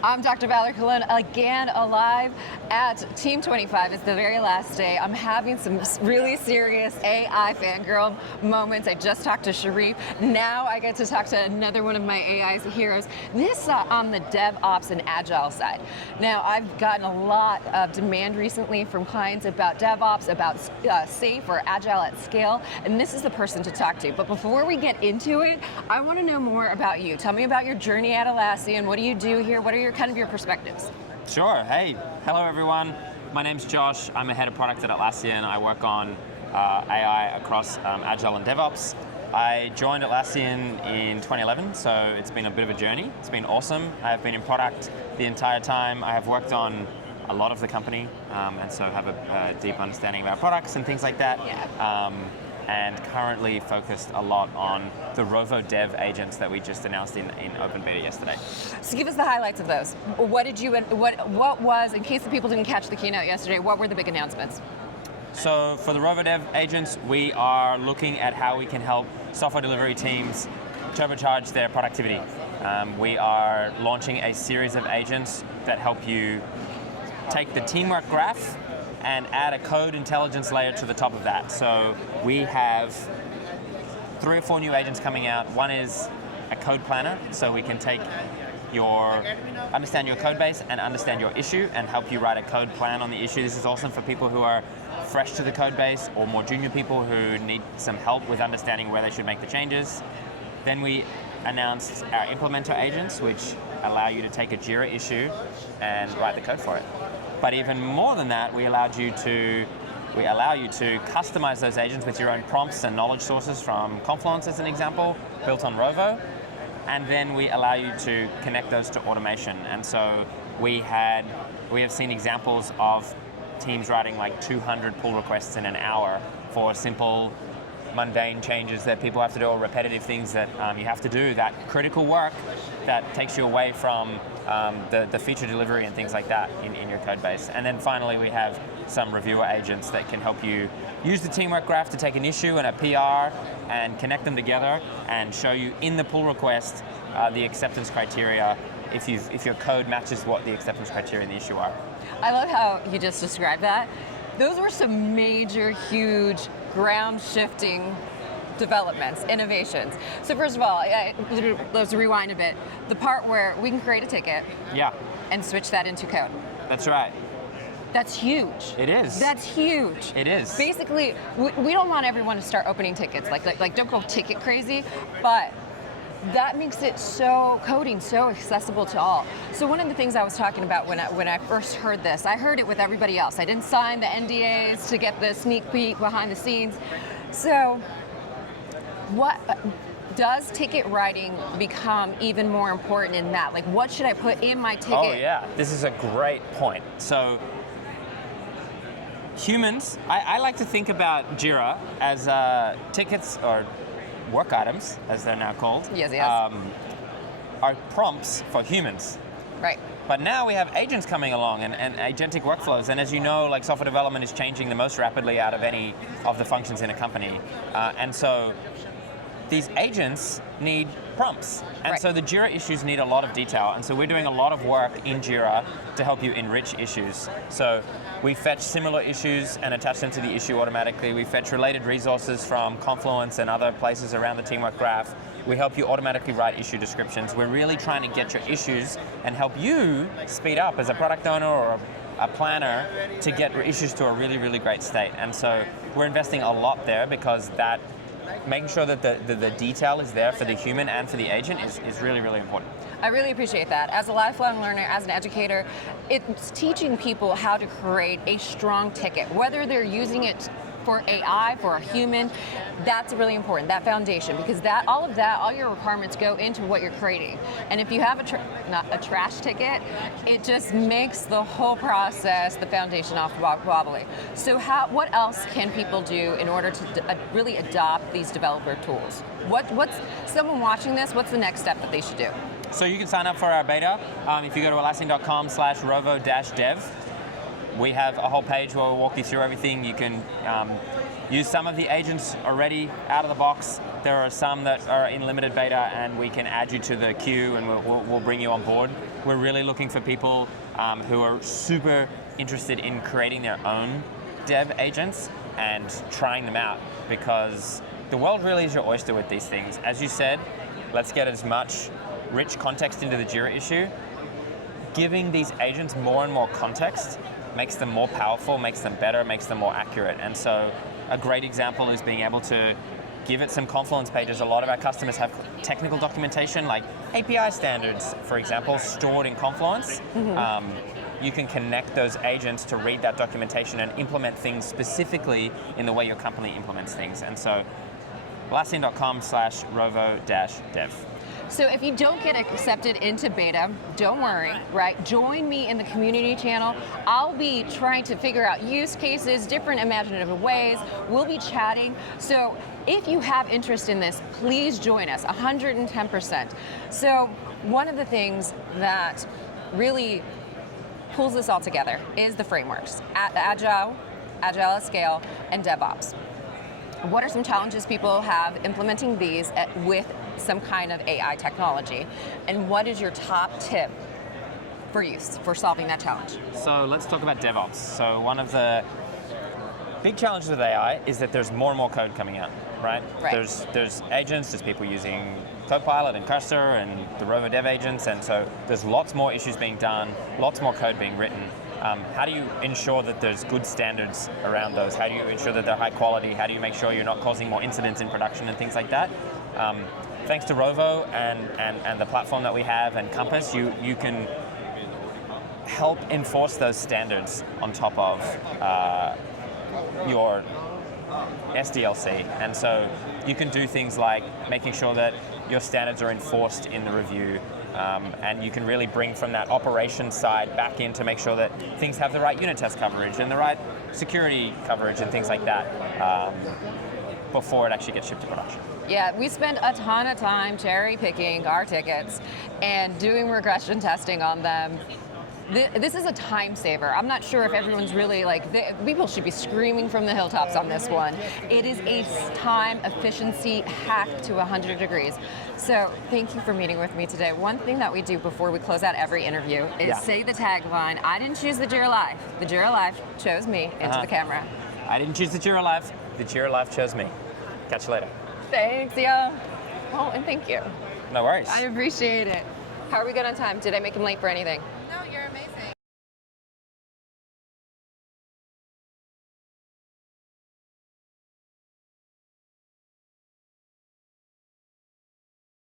I'm Dr. Valeri again alive at Team 25. It's the very last day. I'm having some really serious AI fangirl moments. I just talked to Sharif. Now I get to talk to another one of my AI's heroes. This on the DevOps and Agile side. Now I've gotten a lot of demand recently from clients about DevOps, about safe or Agile at scale, and this is the person to talk to. But before we get into it, I want to know more about you. Tell me about your journey at Atlassian. What do you do here? What are your kind of your perspectives? Sure. Hey, hello everyone. My name's Josh. I'm a head of product at Atlassian. I work on AI across Agile and DevOps. I joined Atlassian in 2011, so it's been a bit of a journey. It's been awesome. I've been in product the entire time. I have worked on a lot of the company, and so have a deep understanding of our products and things like that. Yeah. And currently focused a lot on the Rovo Dev Agents that we just announced in open beta yesterday. So give us the highlights of those. What was, in case the people didn't catch the keynote yesterday, what were the big announcements? So for the Rovo Dev Agents, we are looking at how we can help software delivery teams turbocharge their productivity. We are launching a series of agents that help you take the teamwork graph and add a code intelligence layer to the top of that. So we have 3 or 4 new agents coming out. One is a code planner, so we can understand your code base and understand your issue and help you write a code plan on the issue. This is awesome for people who are fresh to the code base or more junior people who need some help with understanding where they should make the changes. Then we announced our implementer agents, which allow you to take a Jira issue and write the code for it. But even more than that, we allow you to customize those agents with your own prompts and knowledge sources from Confluence, as an example, built on Rovo. And then we allow you to connect those to automation. And so we have seen examples of teams writing like 200 pull requests in an hour for simple, mundane changes that people have to do, or repetitive things that you have to do, that critical work that takes you away from the feature delivery and things like that in your code base. And then finally, we have some reviewer agents that can help you use the teamwork graph to take an issue and a PR and connect them together and show you in the pull request the acceptance criteria if your code matches what the acceptance criteria in the issue are. I love how you just described that. Those were some major, huge, ground-shifting developments, innovations. So first of all, let's rewind a bit. The part where we can create a ticket and switch that into code. That's right. That's huge. It is. That's huge. It is. Basically, we don't want everyone to start opening tickets. Like don't go ticket crazy, but that makes it coding so accessible to all. So one of the things I was talking about when I first heard this, I heard it with everybody else. I didn't sign the NDAs to get the sneak peek behind the scenes. So what does ticket writing become even more important in that? Like, what should I put in my ticket? Oh yeah, this is a great point. So humans, I like to think about Jira as tickets or work items, as they're now called, yes. are prompts for humans. Right. But now we have agents coming along and agentic workflows. And as you know, like software development is changing the most rapidly out of any of the functions in a company. And so these agents need prompts. And so the Jira issues need a lot of detail. And so we're doing a lot of work in Jira to help you enrich issues. So we fetch similar issues and attach them to the issue automatically. We fetch related resources from Confluence and other places around the teamwork graph. We help you automatically write issue descriptions. We're really trying to get your issues and help you speed up as a product owner or a planner to get issues to a really, really great state. And so we're investing a lot there because that making sure that the detail is there for the human and for the agent is really, really important. I really appreciate that. As a lifelong learner, as an educator, it's teaching people how to create a strong ticket, whether they're using it for AI, for a human. That's really important, that foundation, because all your requirements go into what you're creating. And if you have a trash ticket, it just makes the whole process, the foundation off wobbly. So what else can people do in order to really adopt these developer tools? What's someone watching this, what's the next step that they should do? So you can sign up for our beta. If you go to atlassian.com/rovo-dev, we have a whole page where we'll walk you through everything. You can use some of the agents already out of the box. There are some that are in limited beta, and we can add you to the queue, and we'll bring you on board. we're really looking for people who are super interested in creating their own dev agents and trying them out, because the world really is your oyster with these things. As you said, let's get as much rich context into the Jira issue. Giving these agents more and more context makes them more powerful, makes them better, makes them more accurate. And so a great example is being able to give it some Confluence pages. A lot of our customers have technical documentation, like API standards, for example, stored in Confluence. You can connect those agents to read that documentation and implement things specifically in the way your company implements things. And so Atlassian.com/rovo-dev. So if you don't get accepted into beta, don't worry, right? Join me in the community channel. I'll be trying to figure out use cases, different imaginative ways. We'll be chatting. So if you have interest in this, please join us, 110%. So one of the things that really pulls this all together is the frameworks, Agile at Scale, and DevOps. What are some challenges people have implementing these with some kind of AI technology? And what is your top tip for use for solving that challenge? So let's talk about DevOps. So one of the big challenges with AI is that there's more and more code coming out, right? There's agents, there's people using Copilot and Cursor and the Rovo Dev Agents, and so there's lots more issues being done, lots more code being written. How do you ensure that there's good standards around those? How do you ensure that they're high quality? How do you make sure you're not causing more incidents in production and things like that? Thanks to Rovo and the platform that we have and Compass, you can help enforce those standards on top of your SDLC. And so you can do things like making sure that your standards are enforced in the review, and you can really bring from that operations side back in to make sure that things have the right unit test coverage and the right security coverage and things like that before it actually gets shipped to production. Yeah, we spend a ton of time cherry picking our tickets and doing regression testing on them. This is a time saver. I'm not sure if everyone's really people should be screaming from the hilltops on this one. It is a time efficiency hack to 100 degrees. So thank you for meeting with me today. One thing that we do before we close out every interview is say the tagline, I didn't choose the Jira Life. The Jira Life chose me into the camera. I didn't choose the Jira Life. The Jira Life chose me. Catch you later. Thanks, yeah. Oh, and thank you. No worries. I appreciate it. How are we good on time? Did I make him late for anything? No, you're amazing.